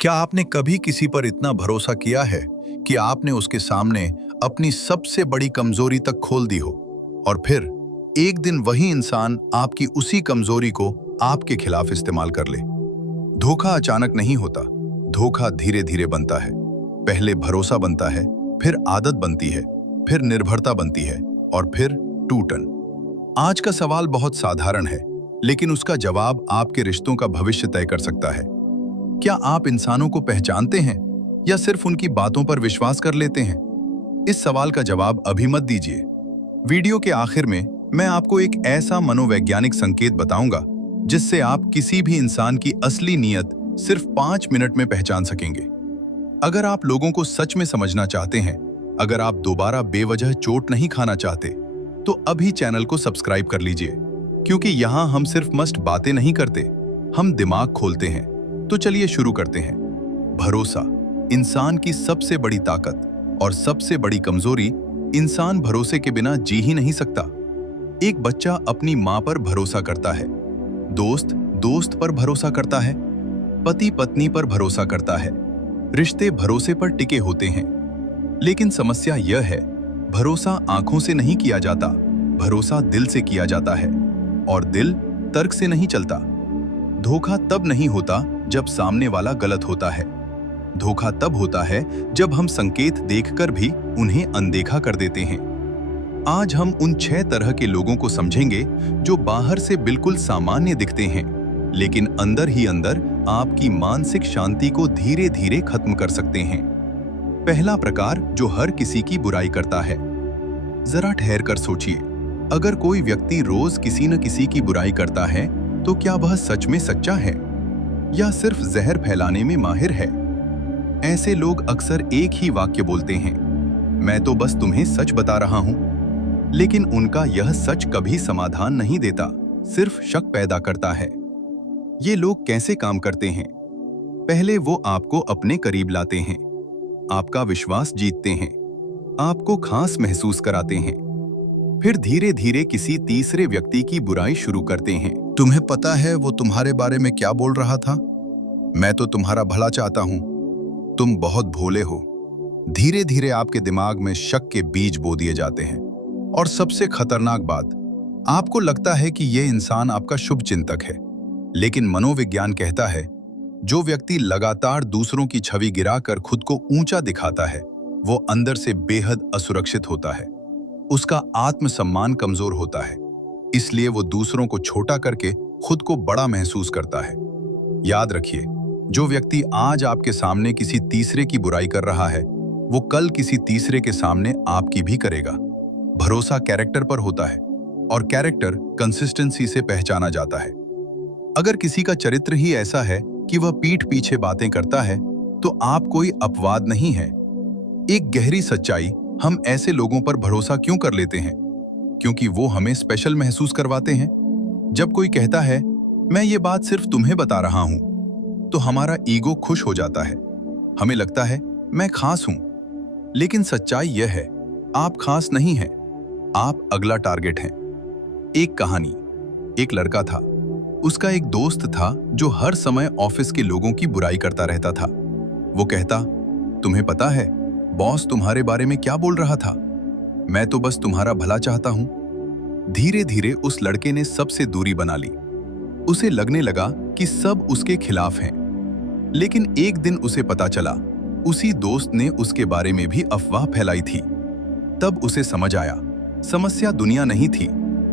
क्या आपने कभी किसी पर इतना भरोसा किया है कि आपने उसके सामने अपनी सबसे बड़ी कमजोरी तक खोल दी हो और फिर एक दिन वही इंसान आपकी उसी कमजोरी को आपके खिलाफ इस्तेमाल कर ले? धोखा अचानक नहीं होता, धोखा धीरे धीरे बनता है। पहले भरोसा बनता है, फिर आदत बनती है, फिर निर्भरता बनती है और फिर टूटन। आज का सवाल बहुत साधारण है, लेकिन उसका जवाब आपके रिश्तों का भविष्य तय कर सकता है। क्या आप इंसानों को पहचानते हैं या सिर्फ उनकी बातों पर विश्वास कर लेते हैं? इस सवाल का जवाब अभी मत दीजिए। वीडियो के आखिर में मैं आपको एक ऐसा मनोवैज्ञानिक संकेत बताऊंगा जिससे आप किसी भी इंसान की असली नीयत सिर्फ 5 मिनट में पहचान सकेंगे। अगर आप लोगों को सच में समझना चाहते हैं, अगर आप दोबारा बेवजह चोट नहीं खाना चाहते, तो अभी चैनल को सब्सक्राइब कर लीजिए, क्योंकि यहां हम सिर्फ मस्त बातें नहीं करते, हम दिमाग खोलते हैं। तो चलिए शुरू करते हैं। भरोसा इंसान की सबसे बड़ी ताकत और सबसे बड़ी कमजोरी। इंसान भरोसे के बिना जी ही नहीं सकता। एक बच्चा अपनी मां पर भरोसा करता है, दोस्त दोस्त पर भरोसा करता है, पति पत्नी पर भरोसा करता है। रिश्ते भरोसे पर टिके होते हैं। लेकिन समस्या यह है, भरोसा आंखों से नहीं किया जाता, भरोसा दिल से किया जाता है, और दिल तर्क से नहीं चलता। धोखा तब नहीं होता जब सामने वाला गलत होता है। धोखा तब होता है जब हम संकेत देखकर भी उन्हें अनदेखा कर देते हैं। आज हम उन 6 तरह के लोगों को समझेंगे जो बाहर से बिल्कुल सामान्य दिखते हैं, लेकिन अंदर ही अंदर आपकी मानसिक शांति को धीरे धीरे खत्म कर सकते हैं। पहला प्रकार, जो हर किसी की बुराई करता है। जरा ठहर कर सोचिए, अगर कोई व्यक्ति रोज किसी न किसी की बुराई करता है, तो क्या वह सच में सच्चा है या सिर्फ जहर फैलाने में माहिर है? ऐसे लोग अक्सर एक ही वाक्य बोलते हैं, मैं तो बस तुम्हें सच बता रहा हूं। लेकिन उनका यह सच कभी समाधान नहीं देता, सिर्फ शक पैदा करता है। ये लोग कैसे काम करते हैं? पहले वो आपको अपने करीब लाते हैं, आपका विश्वास जीतते हैं, आपको खास महसूस कराते हैं। फिर धीरे धीरे किसी तीसरे व्यक्ति की बुराई शुरू करते हैं। तुम्हें पता है वो तुम्हारे बारे में क्या बोल रहा था? मैं तो तुम्हारा भला चाहता हूं, तुम बहुत भोले हो। धीरे धीरे आपके दिमाग में शक के बीज बो दिए जाते हैं। और सबसे खतरनाक बात, आपको लगता है कि यह इंसान आपका शुभ चिंतक है, लेकिन मनोविज्ञान कहता है, जो व्यक्ति लगातार दूसरों की छवि गिराकर खुद को ऊंचा दिखाता है, वो अंदर से बेहद असुरक्षित होता है। उसका आत्मसम्मान कमजोर होता है, इसलिए वो दूसरों को छोटा करके खुद को बड़ा महसूस करता है। याद रखिए, जो व्यक्ति आज आपके सामने किसी तीसरे की बुराई कर रहा है, वो कल किसी तीसरे के सामने आपकी भी करेगा। भरोसा कैरेक्टर पर होता है, और कैरेक्टर कंसिस्टेंसी से पहचाना जाता है। अगर किसी का चरित्र ही ऐसा है कि वह पीठ पीछे बातें करता है, तो आप कोई अपवाद नहीं है। एक गहरी सच्चाई, हम ऐसे लोगों पर भरोसा क्यों कर लेते हैं? क्योंकि वो हमें स्पेशल महसूस करवाते हैं। जब कोई कहता है, मैं ये बात सिर्फ तुम्हें बता रहा हूं, तो हमारा ईगो खुश हो जाता है। हमें लगता है मैं खास हूं। लेकिन सच्चाई यह है, आप खास नहीं हैं, आप अगला टारगेट हैं। एक कहानी, एक लड़का था, उसका एक दोस्त था जो हर समय ऑफिस के लोगों की बुराई करता रहता था। वो कहता, तुम्हें पता है बॉस तुम्हारे बारे में क्या बोल रहा था? मैं तो बस तुम्हारा भला चाहता हूं। धीरे धीरे उस लड़के ने सबसे दूरी बना ली। उसे लगने लगा कि सब उसके खिलाफ हैं। लेकिन एक दिन उसे पता चला, उसी दोस्त ने उसके बारे में भी अफवाह फैलाई थी। तब उसे समझ आया, समस्या दुनिया नहीं थी,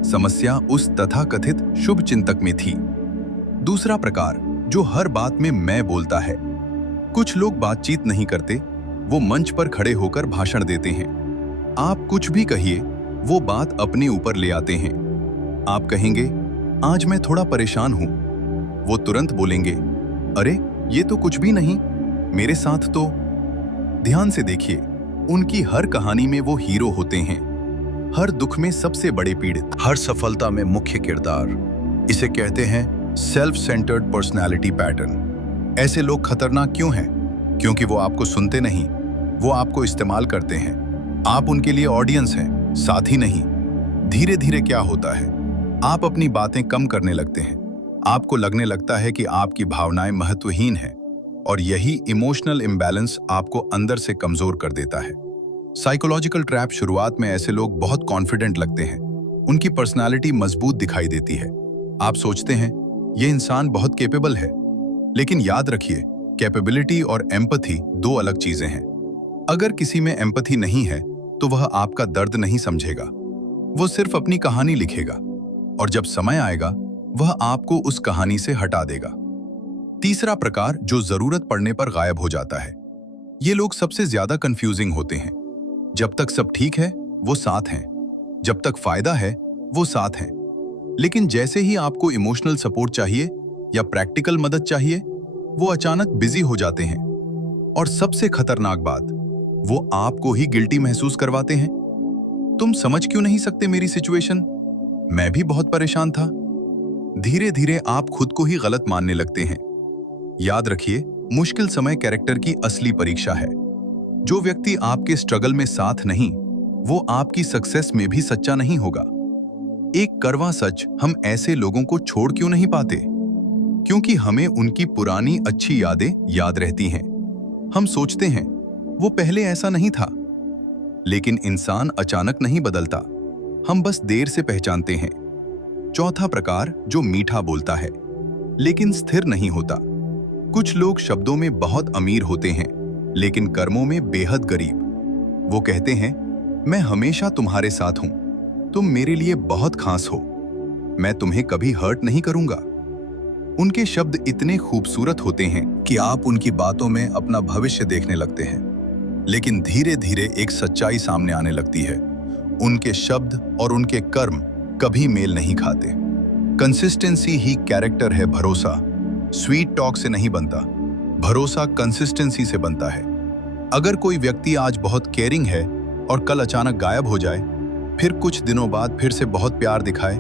समस्या उस तथाकथित शुभ चिंतक में थी। दूसरा प्रकार, जो हर बात में मैं बोलता है। कुछ लोग बातचीत नहीं करते, वो मंच पर खड़े होकर भाषण देते हैं। आप कुछ भी कहिए, वो बात अपने ऊपर ले आते हैं। आप कहेंगे, आज मैं थोड़ा परेशान हूं, वो तुरंत बोलेंगे, अरे ये तो कुछ भी नहीं, मेरे साथ तो। ध्यान से देखिए, उनकी हर कहानी में वो हीरो होते हैं, हर दुख में सबसे बड़े पीड़ित, हर सफलता में मुख्य किरदार। इसे कहते हैं सेल्फ सेंटर्ड पर्सनैलिटी पैटर्न। ऐसे लोग खतरनाक क्यों हैं? क्योंकि वो आपको सुनते नहीं, वो आपको इस्तेमाल करते हैं। आप उनके लिए ऑडियंस हैं, साथी नहीं। धीरे धीरे क्या होता है, आप अपनी बातें कम करने लगते हैं। आपको लगने लगता है कि आपकी भावनाएं महत्वहीन हैं। और यही इमोशनल इम्बैलेंस आपको अंदर से कमजोर कर देता है। साइकोलॉजिकल ट्रैप शुरुआत में ऐसे लोग बहुत कॉन्फिडेंट लगते हैं, उनकी पर्सनालिटी मजबूत दिखाई देती है। आप सोचते हैं ये इंसान बहुत कैपेबल है, लेकिन याद रखिए कैपेबिलिटी और एम्पैथी दो अलग चीजें हैं। अगर किसी में एम्पैथी नहीं है तो वह आपका दर्द नहीं समझेगा, वो सिर्फ अपनी कहानी लिखेगा और जब समय आएगा वह आपको उस कहानी से हटा देगा। तीसरा प्रकार जो जरूरत पड़ने पर गायब हो जाता है। ये लोग सबसे ज्यादा कंफ्यूजिंग होते हैं। जब तक सब ठीक है वो साथ हैं, जब तक फायदा है वो साथ हैं, लेकिन जैसे ही आपको इमोशनल सपोर्ट चाहिए या प्रैक्टिकल मदद चाहिए वो अचानक बिजी हो जाते हैं। और सबसे खतरनाक बात, वो आपको ही गिल्टी महसूस करवाते हैं। तुम समझ क्यों नहीं सकते मेरी सिचुएशन? मैं भी बहुत परेशान था। धीरे धीरे आप खुद को ही गलत मानने लगते हैं। याद रखिए, मुश्किल समय कैरेक्टर की असली परीक्षा है। जो व्यक्ति आपके स्ट्रगल में साथ नहीं, वो आपकी सक्सेस में भी सच्चा नहीं होगा। एक कड़वा सच, हम ऐसे लोगों को छोड़ क्यों नहीं पाते? क्योंकि हमें उनकी पुरानी अच्छी यादें याद रहती हैं। हम सोचते हैं वो पहले ऐसा नहीं था, लेकिन इंसान अचानक नहीं बदलता, हम बस देर से पहचानते हैं। चौथा प्रकार जो मीठा बोलता है लेकिन स्थिर नहीं होता। कुछ लोग शब्दों में बहुत अमीर होते हैं लेकिन कर्मों में बेहद गरीब। वो कहते हैं मैं हमेशा तुम्हारे साथ हूं, तुम मेरे लिए बहुत खास हो, मैं तुम्हें कभी हर्ट नहीं करूंगा। उनके शब्द इतने खूबसूरत होते हैं कि आप उनकी बातों में अपना भविष्य देखने लगते हैं, लेकिन धीरे धीरे एक सच्चाई सामने आने लगती है। उनके शब्द और उनके कर्म कभी मेल नहीं खाते। कंसिस्टेंसी ही कैरेक्टर है। भरोसा स्वीट टॉक से नहीं बनता, भरोसा कंसिस्टेंसी से बनता है। अगर कोई व्यक्ति आज बहुत केयरिंग है और कल अचानक गायब हो जाए, फिर कुछ दिनों बाद फिर से बहुत प्यार दिखाए,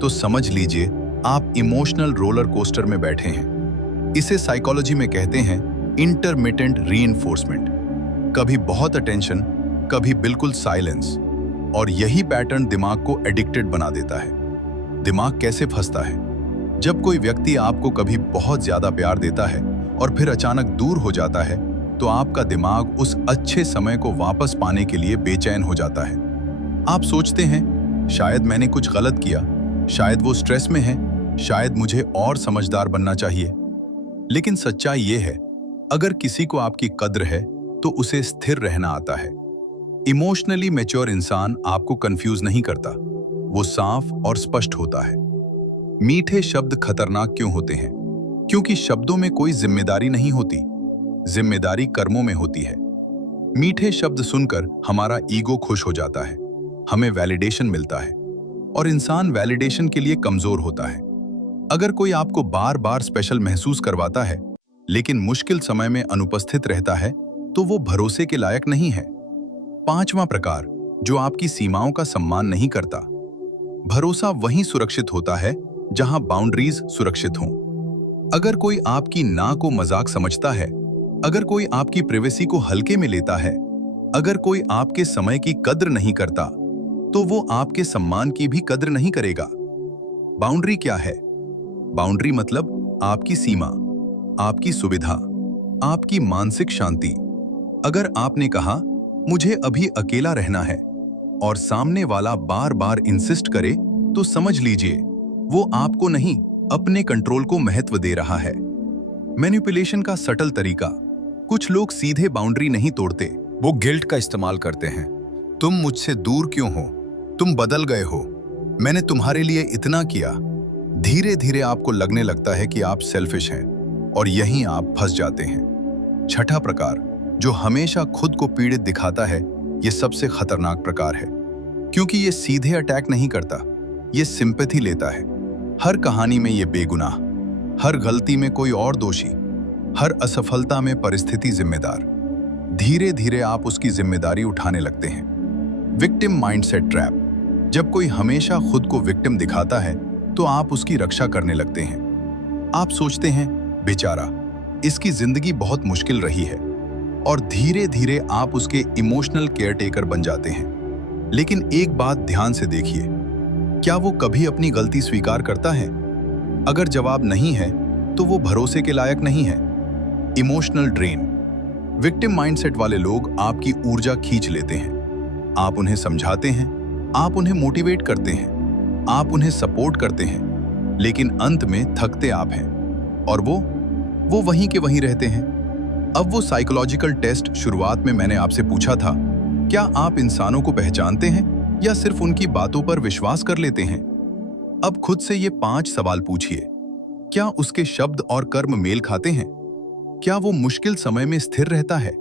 तो समझ लीजिए आप इमोशनल रोलर कोस्टर में बैठे हैं। इसे साइकोलॉजी में कहते हैं इंटरमिटेंट रीइंफोर्समेंट। कभी बहुत अटेंशन, कभी बिल्कुल साइलेंस। और यही पैटर्न दिमाग को एडिक्टेड बना देता है। दिमाग कैसे फंसता है? जब कोई व्यक्ति आपको कभी बहुत ज्यादा प्यार देता है और फिर अचानक दूर हो जाता है, तो आपका दिमाग उस अच्छे समय को वापस पाने के लिए बेचैन हो जाता है। आप सोचते हैं शायद मैंने कुछ गलत किया, शायद वो स्ट्रेस में है, शायद मुझे और समझदार बनना चाहिए। लेकिन सच्चाई ये है, अगर किसी को आपकी कद्र है तो उसे स्थिर रहना आता है। इमोशनली मैच्योर इंसान आपको कंफ्यूज नहीं करता, वो साफ और स्पष्ट होता है। मीठे शब्द खतरनाक क्यों होते हैं? क्योंकि शब्दों में कोई जिम्मेदारी नहीं होती, जिम्मेदारी कर्मों में होती है। मीठे शब्द सुनकर हमारा ईगो खुश हो जाता है, हमें वैलिडेशन मिलता है, और इंसान वैलिडेशन के लिए कमजोर होता है। अगर कोई आपको बार बार स्पेशल महसूस करवाता है लेकिन मुश्किल समय में अनुपस्थित रहता है, तो वो भरोसे के लायक नहीं है। पांचवां प्रकार जो आपकी सीमाओं का सम्मान नहीं करता। भरोसा वहीं सुरक्षित होता है जहां बाउंड्रीज सुरक्षित हों। अगर कोई आपकी ना को मजाक समझता है, अगर कोई आपकी प्राइवेसी को हल्के में लेता है, अगर कोई आपके समय की कद्र नहीं करता, तो वो आपके सम्मान की भी कद्र नहीं करेगा। बाउंड्री क्या है? बाउंड्री मतलब आपकी सीमा, आपकी सुविधा, आपकी मानसिक शांति। अगर आपने कहा मुझे अभी अकेला रहना है और सामने वाला बार बार इंसिस्ट करे, तो समझ लीजिए वो आपको नहीं, अपने कंट्रोल को महत्व दे रहा है। मैनिपुलेशन का सटल तरीका। कुछ लोग सीधे बाउंड्री नहीं तोड़ते, वो गिल्ट का इस्तेमाल करते हैं। तुम मुझसे दूर क्यों हो? तुम बदल गए हो, मैंने तुम्हारे लिए इतना किया। धीरे धीरे आपको लगने लगता है कि आप सेल्फिश हैं और यहीं आप फंस जाते हैं। छठा प्रकार जो हमेशा खुद को पीड़ित दिखाता है, यह सबसे खतरनाक प्रकार है, क्योंकि यह सीधे अटैक नहीं करता, यह सिंपैथी लेता है। हर कहानी में यह बेगुनाह, हर गलती में कोई और दोषी, हर असफलता में परिस्थिति जिम्मेदार। धीरे धीरे आप उसकी जिम्मेदारी उठाने लगते हैं। Victim mindset trap. जब कोई हमेशा खुद को विक्टिम दिखाता है, तो आप उसकी रक्षा करने लगते हैं। आप सोचते हैं बेचारा, इसकी जिंदगी बहुत मुश्किल रही है, और धीरे धीरे आप उसके इमोशनल केयरटेकर बन जाते हैं। लेकिन एक बात ध्यान से देखिए, क्या वो कभी अपनी गलती स्वीकार करता है? अगर जवाब नहीं है, तो वो भरोसे के लायक नहीं है। Emotional drain. विक्टिम माइंडसेट वाले लोग आपकी ऊर्जा खींच लेते हैं। आप उन्हें समझाते हैं, आप उन्हें मोटिवेट करते हैं, आप उन्हें सपोर्ट करते हैं, लेकिन अंत में थकते आप हैं और वो वहीं के वहीं रहते हैं। अब वो साइकोलॉजिकल टेस्ट शुरुआत में मैंने आपसे पूछा था, क्या आप इंसानों को पहचानते हैं या सिर्फ उनकी बातों पर विश्वास कर लेते हैं? अब खुद से ये 5 सवाल पूछिए। क्या उसके शब्द और कर्म मेल खाते हैं? क्या वो मुश्किल समय में स्थिर रहता है?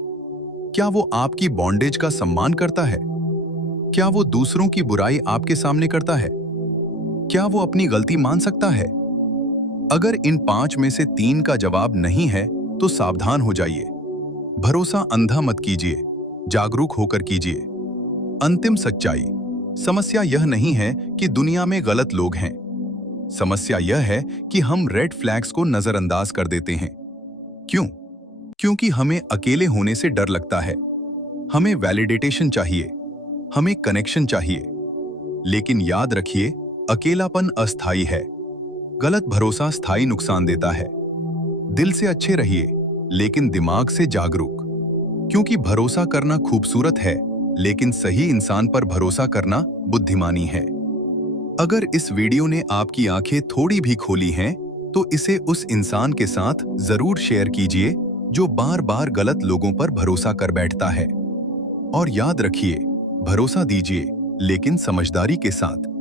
क्या वो आपकी बॉन्डेज का सम्मान करता है? क्या वो दूसरों की बुराई आपके सामने करता है? क्या वो अपनी गलती मान सकता है? अगर इन 5 में से 3 का जवाब नहीं है तो सावधान हो जाइए। भरोसा अंधा मत कीजिए, जागरूक होकर कीजिए। अंतिम सच्चाई, समस्या यह नहीं है कि दुनिया में गलत लोग हैं। समस्या यह है कि हम रेड फ्लैग्स को नजरअंदाज कर देते हैं। क्यों? क्योंकि हमें अकेले होने से डर लगता है। हमें वैलिडेशन चाहिए, हमें कनेक्शन चाहिए। लेकिन याद रखिए, अकेलापन अस्थायी है। गलत भरोसा स्थायी नुकसान देता है। दिल से अच्छे रहिए, लेकिन दिमाग से जागरूक। क्योंकि भरोसा करना खूबसूरत है, लेकिन सही इंसान पर भरोसा करना बुद्धिमानी है। अगर इस वीडियो ने आपकी आंखें थोड़ी भी खोली हैं, तो इसे उस इंसान के साथ जरूर शेयर कीजिए जो बार-बार गलत लोगों पर भरोसा कर बैठता है। और याद रखिए, भरोसा दीजिए, लेकिन समझदारी के साथ।